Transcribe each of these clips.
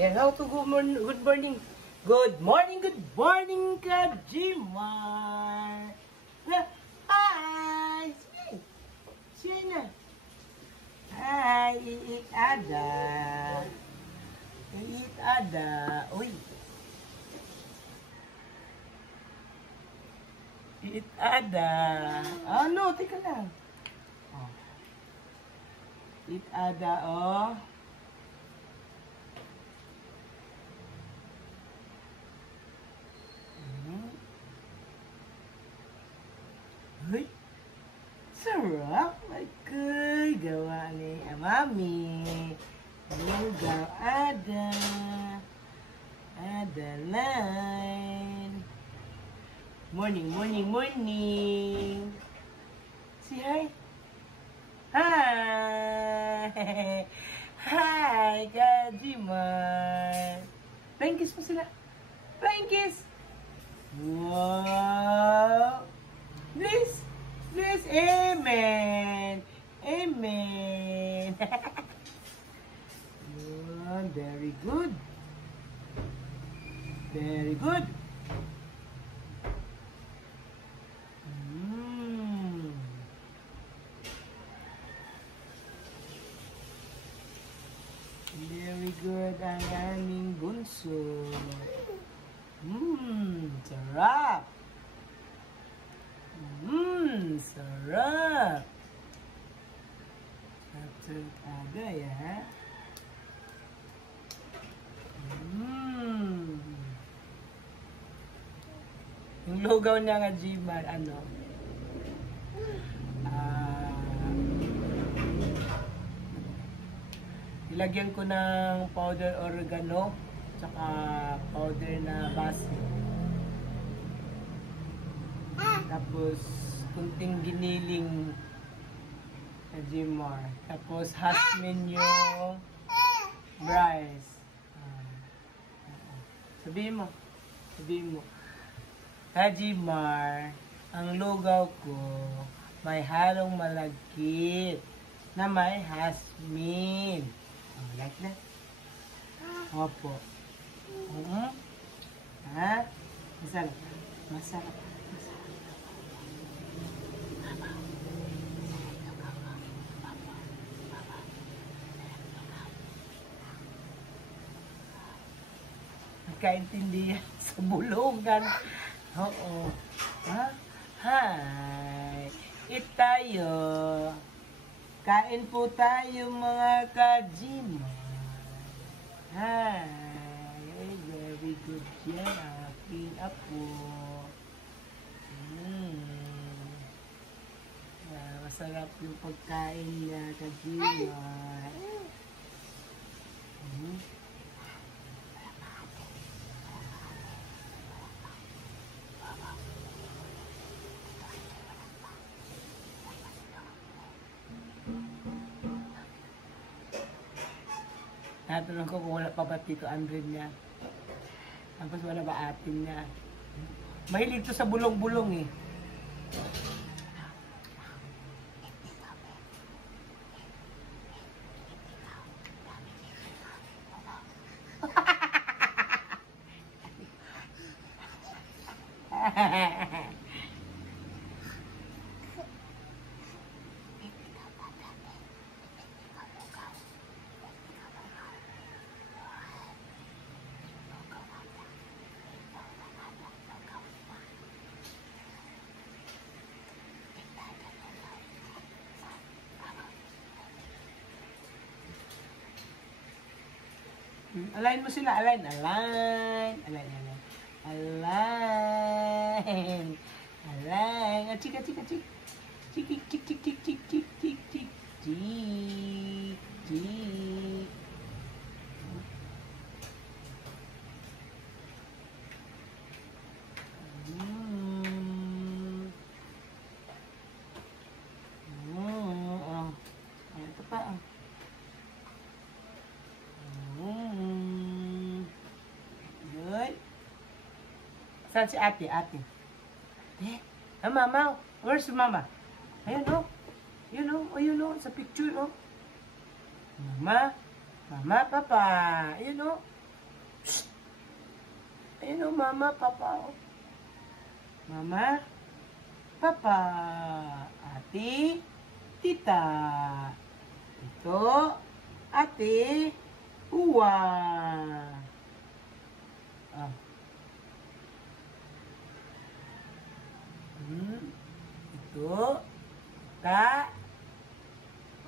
Ayan, how to good morning, good morning. Good morning, ka, Jimar. Hi! Sige na. Hi, iit ada. Iit ada. Uy. Iit ada. Ano, teka lang. Oh. Iit ada, oh. Uy, sarap. Ay, gawa ni Mami. Lugaw ada. Ada line. Morning, morning, morning. Say hi. Hi. Hi, Kajimar. Flying kiss mo sila. Flying kiss. Wow. Please, please, amen, amen. Oh, very good, very good. Very good ang aming bunso. Sarap. Sarap. Satu ada ya. Yung lugaw niya nga, Jimar, ano? Ilagyan ko ng powder oregano, tsaka powder na basil. Tapos, kunting giniling na Jimar. Tapos, hasmin yung rice. Sabihin mo. Sabihin mo. Jimar, ang lugaw ko may halong malagkit na may hasmin. Oh, like that? Opo. Ha? Masarap. Masarap. Kaintindihan sa bulungan. Oo. Ha? Hi. Eat tayo. Kain po tayo mga ka-Jimar. Hi. Very good yan. Aking apo. Masarap yung pagkain niya ka-Jimar. Natanong ko kung wala pa ba Tito Andred niya. Tapos wala ba atin niya. Mahilig to sa bulong-bulong eh. Align mo sila, align, align, align, align, align, align, chika, chika, chik, chik, chik, chik, chik, chik, chik, chik, chik, chik, chik, chik. Ito pa, Good. Saan si ate? Ate? Mama. Where's mama? Ayun o. Ayun o. Sa picture o. Mama. Mama, papa. Ayun o. Ayan o, mama, papa o. Mama, papa, ate, tita. Ito, ate, uwa. Ah. Ito,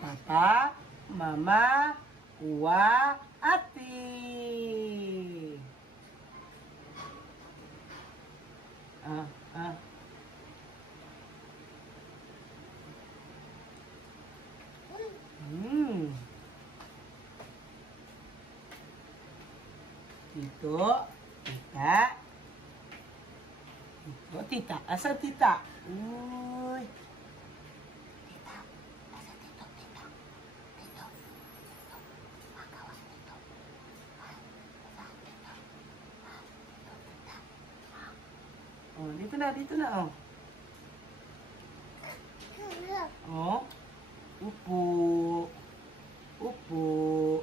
papa, mama, uwa, ate. Ah, ah. Ito, tita. Ito, tita. Asan tita? Uy. Tita. Asan tito? Tito. Tito. Tito. Magawa tito. Asan tito? Tito, tita. Oh, dito na, dito na, oh. Oh. Upo. Upo.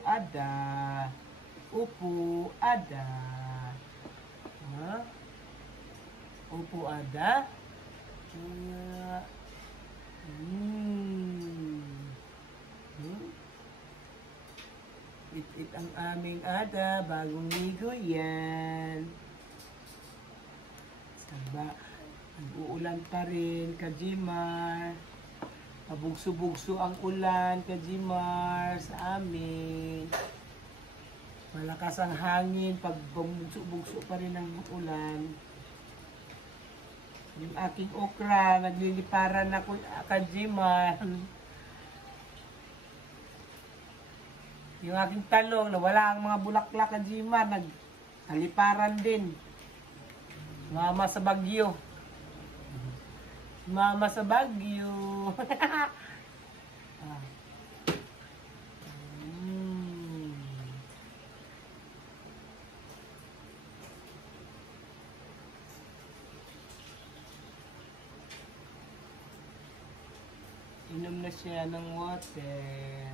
Ada. Upo. Ada. Ha? Upo ada. It ang aming ada. Bagong ligo yan. Saba. Nag-uulan pa rin, Kajimar. Pabugso-bugso ang ulan, Kajimar, sa amin. Malakas ang hangin, pag bugso-bugso pa rin ang ulan. Yung aking okra, nagliliparan ako, Kajimar. Yung aking talong, nawala ang mga bulaklak, Kajimar, nagkaliparan din. Mama sa Bagyo. Mama sa Bagyo. Ah. Inom na siya ng water.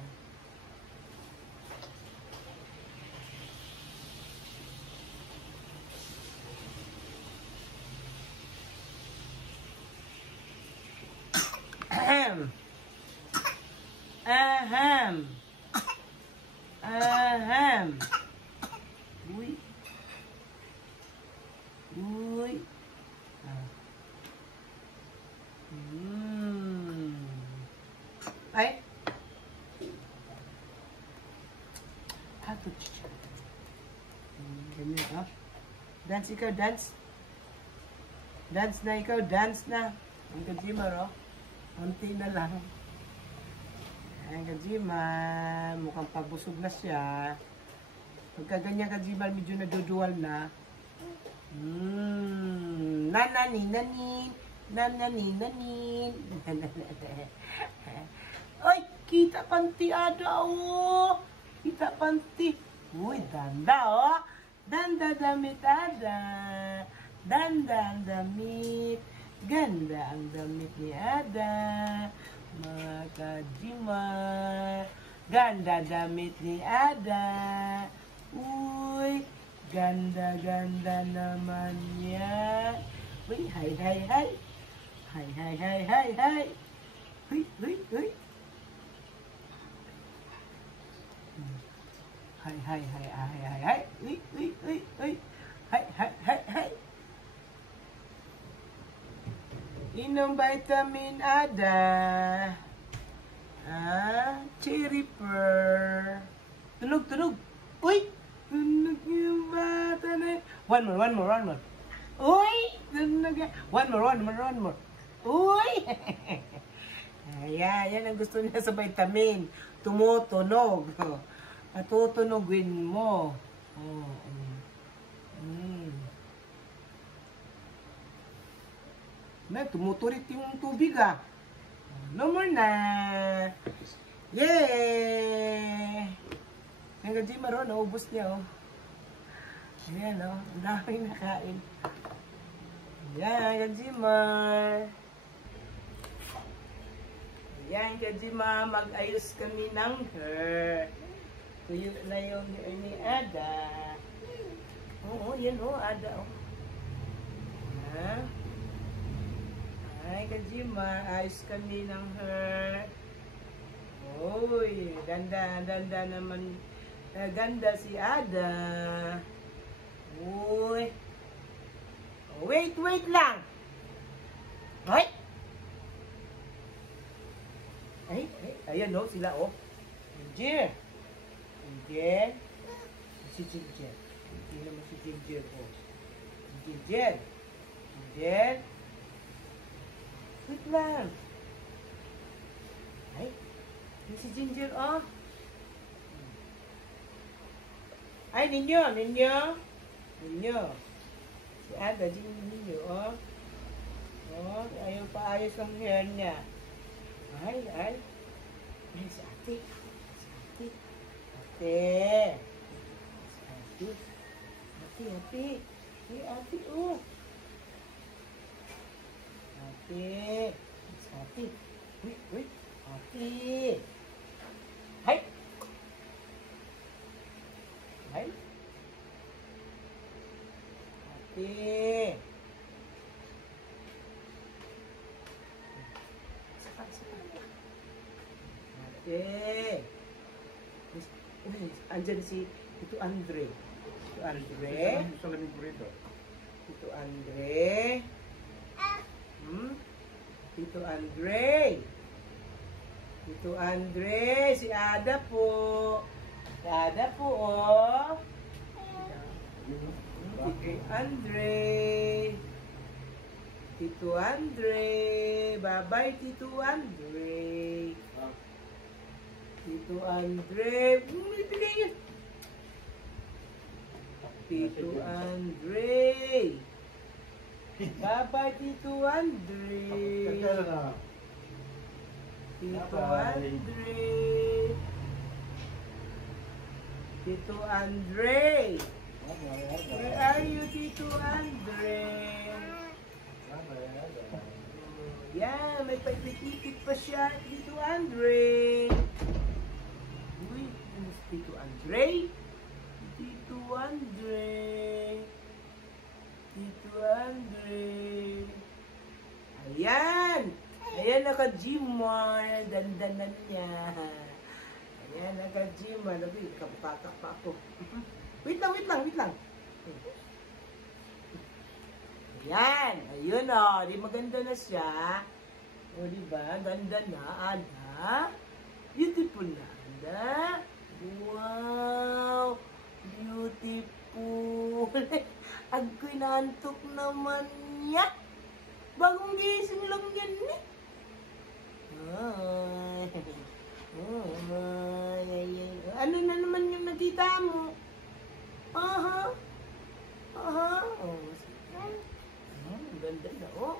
Ahem. Ahem. Ahem. Uy. Uy. Ah. Ay. Hato chicha. Ganyan, ah. Dance ikaw, dance. Dance na ikaw, dance na. Ang Kajimar, oh. Konti na lang. Ayan, Kajimar. Mukhang pabusog na siya. Pagka ganyan, Kajimar, medyo naduduwal na. Nanani-nanin. Nanani-nanin. Ay, kita panti ada, oh. Kita panti. Uy, danda, oh. Danda damit ada. Danda ang damit. Ganda ang damit ni Ada. Mga Kajimar. Ganda damit ni Ada. Uy, ganda-ganda naman niya. Uy, hi, hi, hi. Hi, hi, hi, hi, hi. Uy, uy, uy. Hi, hi, hi, hi, hi, hi. Uy, uy, uy, uy. Hi, hi, hi, hi. Inom vitamin Ada. Ah, cherry pearl. Tunog, tunog. Uy! Tunog yung bata na. One more. Uy! Tunog yan. One more. Uy! Ayan, yan ang gusto niya sa vitamin. Tumutunog. Patutunugin mo. May tumuturit yung tubig, ah. No more na. Yay! Ang Kajimar, oh, naubos niya, oh. Ayan, oh. Ang daming nakain. Ayan, Kajimar. Ayan, Kajimar. Mag-ayos kami ng hair. Tuyo na yung hair ni Ada. Oo, yan, oh, Ada, oh. Ha? Ay, Kajimar, ayos kami ng hair. Uy, ganda naman. Ganda si Ada. Uy. Wait lang. Ay! Ayan no, sila oh. Ginger. Ginger. Si Ginger. Hindi naman si Ginger oh. Ginger. Ginger. Wait lang. Ay, yung si Ginger, oh. Ay, ninyo. Si Ada, ninyo, oh. Oh, ayaw pa ayos ang hair niya. Ay. Ay, si ate. Si ate. Ate. Ay, ate, oh. Ate. Wait. Ate. Hay. Ate. Ate. Andyan si Tito Andre. Tito Andre. Tito Andre. Tito Andre. Tito Andre. Si Ada po. Si Ada po, oh. Tito Andre. Tito Andre. Bye-bye, Tito Andre. Tito Andre. Tito Andre. Bye-bye, Tito Andre. Tito Andre. Tito Andre. Where are you, Tito Andre? Yeah, may paipitikit pa siya, Tito Andre. Uy, ano si Tito Andre? Tito Andre. Tito Andre. Ayan! Ayan, naka-Gmar. Dandanan niya. Ayan, naka-Gmar. Nabi, kapatak pa ako. Wait lang. Ayan. Ayun o. Di maganda na siya. O, diba? Ganda na, Ada. Beautiful na, Ada. Wow! Beautiful! Agoy naantok naman niya. Bagong gising lang yan eh. Ay. Ano na naman yung nakita mo? Aha. Ganda na. Oh,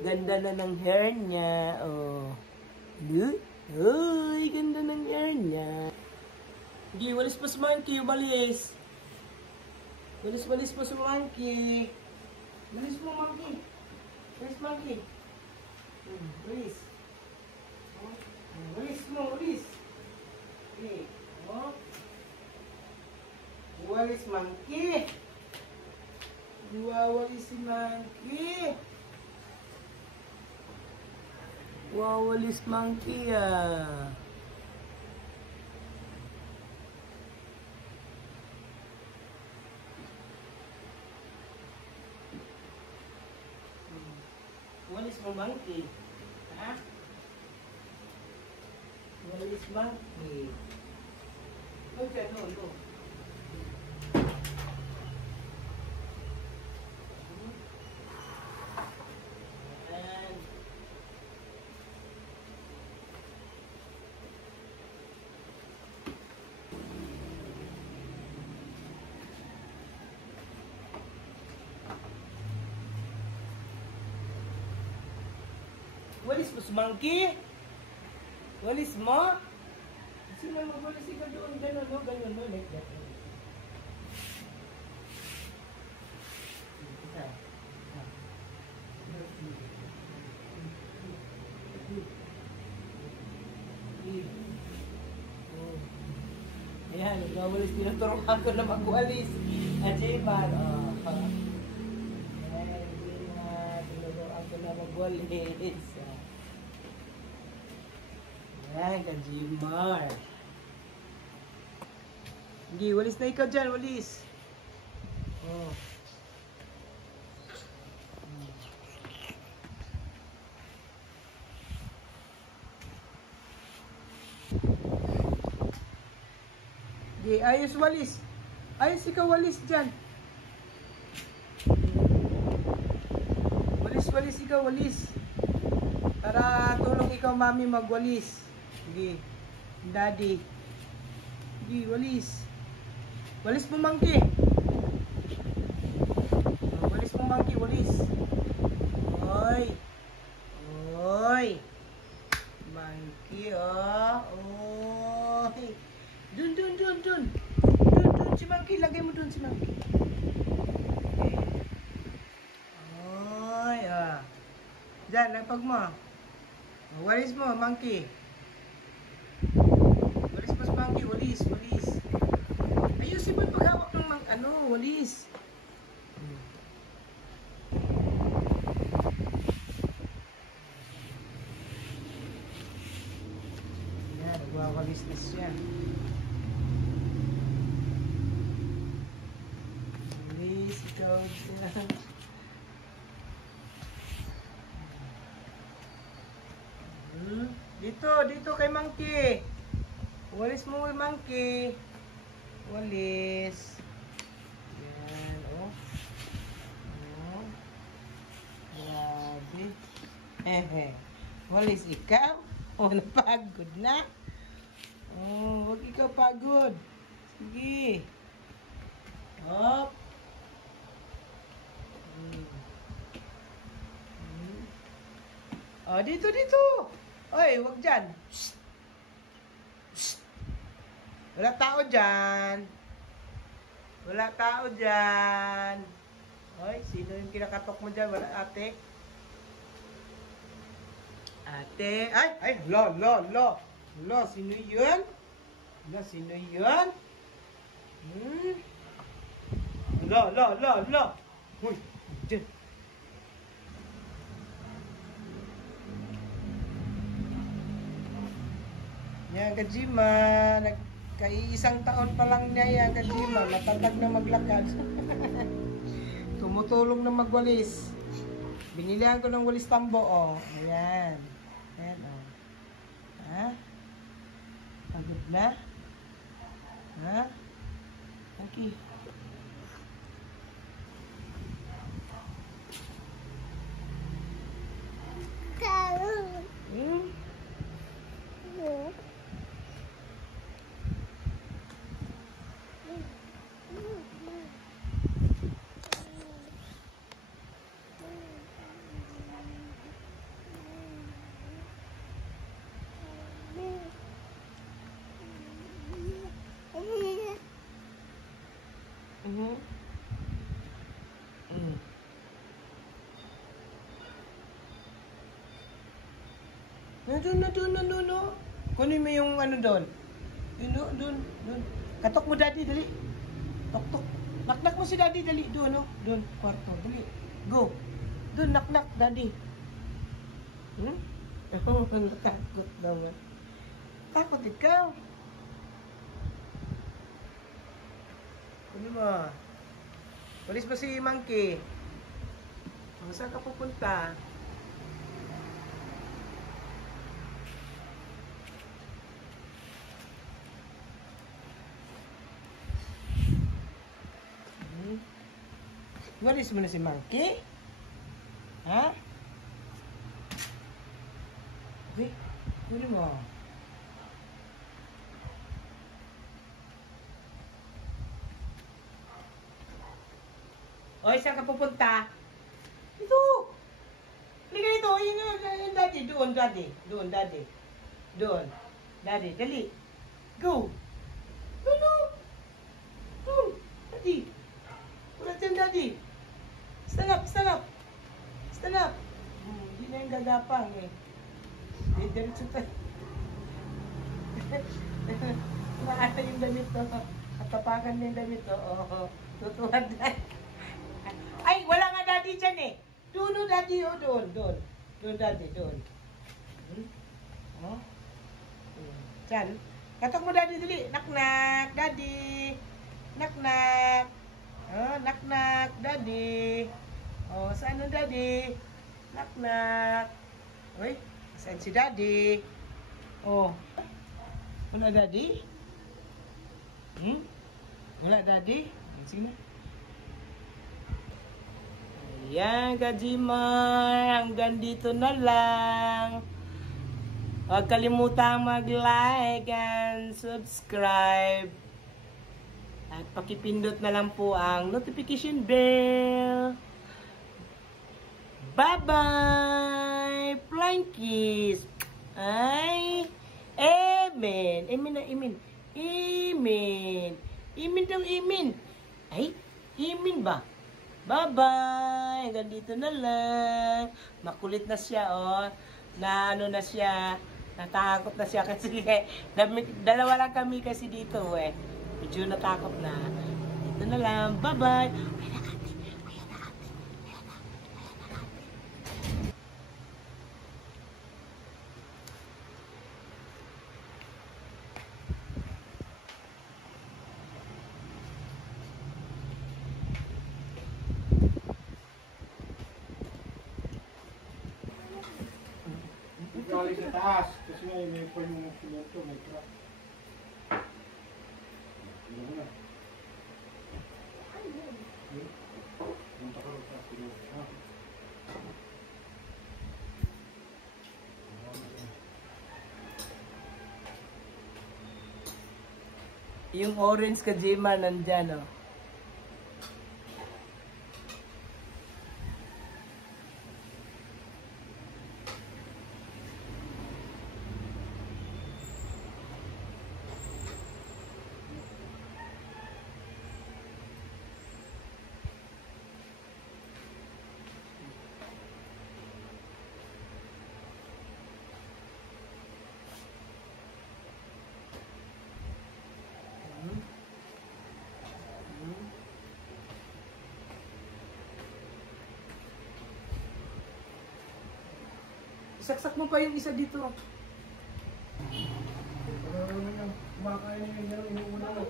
ganda na ng hair niya. Oh. Uy, ganda ng hair niya. Hindi, walis pa si Monkey. Walis pa si Monkey. Walis mo, Monkey. Walis, Monkey. Walis. Walis. Okay. Oh. Walis, Monkey. Wawalis si Monkey. Wawalis Monkey ah. Walis mo Monkey. Ha? Walis Monkey. Okay, no. Walis mo si Monkey? Walis mo? Sino magwalis ka doon? Ganun, no? Like that. Ayan, nagwawalis. Tinuturuan ko na magwalis. Ajay, man. na magwalis. Yan, Kajimar. Hindi, walis na ikaw dyan, walis. Oh. Di, ayos walis. Ayos ikaw walis dyan. Walis ikaw, walis. Para tulong ikaw, mami, magwalis. Sige. Daddy. Sige, walis. Walis mo, monkey. Walis mo, monkey, walis. Oy. Oy. Monkey, oh. Oy. Dun. Dun, si monkey. Lagay mo dun si monkey. Oy, ah. Diyan, lapag mo. Walis mo, monkey. Walis mo, monkey. Walis. Ayusin mo yung paghawak ng walis. Yan, nagwawalis na siya. Walis, ikaw dyan. Dito kay monkey. Walis mo, monkey. Walis. Yan, oh. Oh. Grabe. Walis ikaw? Oh, napagod na. Oh, huwag ikaw pagod. Sige. Hop. Oh, dito. Oy, huwag dyan. Shh. Shh. Wala tao dyan. Oy, sino yung kinakatok mo dyan? Wala, ate. Ate. Ay, lo. Lo, sino yun? Lo. Uy, dyan. Yan, Kajima. Isang taon pa lang niya yan, Kajima. Matatag na maglakad. Tumutulong na magwalis. Binilihan ko ng walis tambo, oh. Ayan. Ayan, oh. Ha? Pagod na? Ha? Okay. No. Kunin mo yung ano doon. Doon. Katok mo, daddy, dali. Tok. Naknak mo si daddy, dali. Doon, no? Doon, kwarto, dali. Go. Doon, naknak, daddy. Oh, natakot naman. Takot ikaw. Kunin mo. Walis mo si monkey. Saan ka pupunta? Walis mo na si monkey? Ha? Wait, kunin mo. Oy, saan ka pupunta? Ito! Liga ito! Yung daddy. Doon, daddy. Daddy, dali. Go! Doon, daddy. Ulat yan, daddy. Stand up. Hindi na yung gagapang eh. Diretso tayo. Maata yung damit to. Katapakan na yung damit to. Oo. Tutuwad na. Ay, wala nga daddy dyan eh. Doon, oh, daddy, oh, doon, doon. Doon, daddy, doon. Oh. Diyan. Katok mo, daddy, dali. Nak-nak, daddy. Nak-nak. Oh, nak-nak, daddy. Oh, saan ang daddy? Nak-nak. Uy, saan si daddy? Oh. Wala daddy? Wala daddy? Sige na. Ayan, Kajimar. Hanggang dito na lang. Huwag kalimutang mag-like and subscribe. At pakipindot na lang po ang notification bell. Bye-bye! Flying kiss! Ay! Amen! Amen na, amen! Amen! Amen daw, amen! Ay! Amen ba? Bye-bye! Hanggang dito na lang. Makulit na siya, oh. Na ano na siya. Natakot na siya kasi dalawa lang kami kasi dito, eh. Medyo natakot na. Dito na lang. Bye-bye! Galing sa taas, kasi nga may pa yung simento, may truck. Ano mo na? Punta ka rin sa simento. Yung orange Kajimar nandyan, oh. Isaksak mo pa yung isa dito. Kumakain niya yung gano'n, inuuna mo.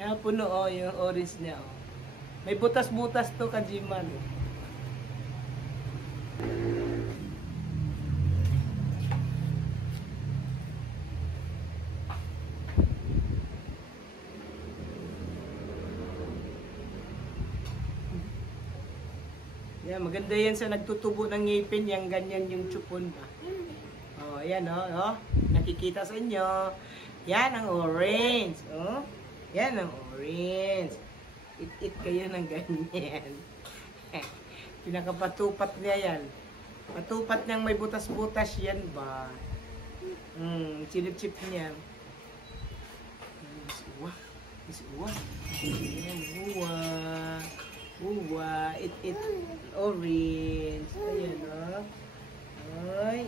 Ayan, puno, oh, yung orange niya, oh. May butas-butas to, Kajimar. Yan, maganda yan sa nagtutubo ng ngipin, yung ganyan yung chupon. Oh, yan, oh, oh. Nakikita sa inyo. Yan ang orange, oh. Yan ang orange. It kayo ng ganyan. Pinakapatupat niya yan. Patupat niyang may butas-butas yan ba? Chilip-chip niya. Isuwa. Isuwa. Yan, uwa. Uwa. It orange. Ayan, oh. Ay,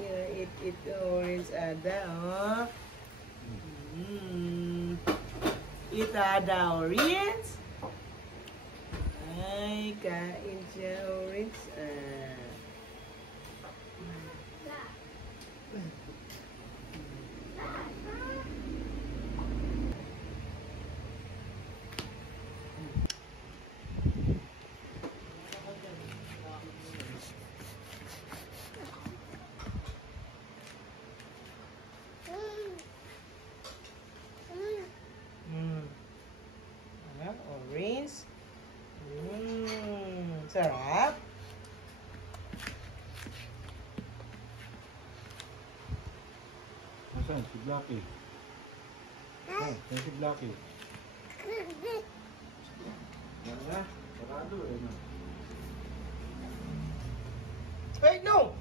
it orange ada, oh. It ada orange. Ay, kain siya orange. Orange. Sarap. Nasaan? Si Blackie. Oh, saan si Blackie? Yan na. Sarado eh. No? Hey, no!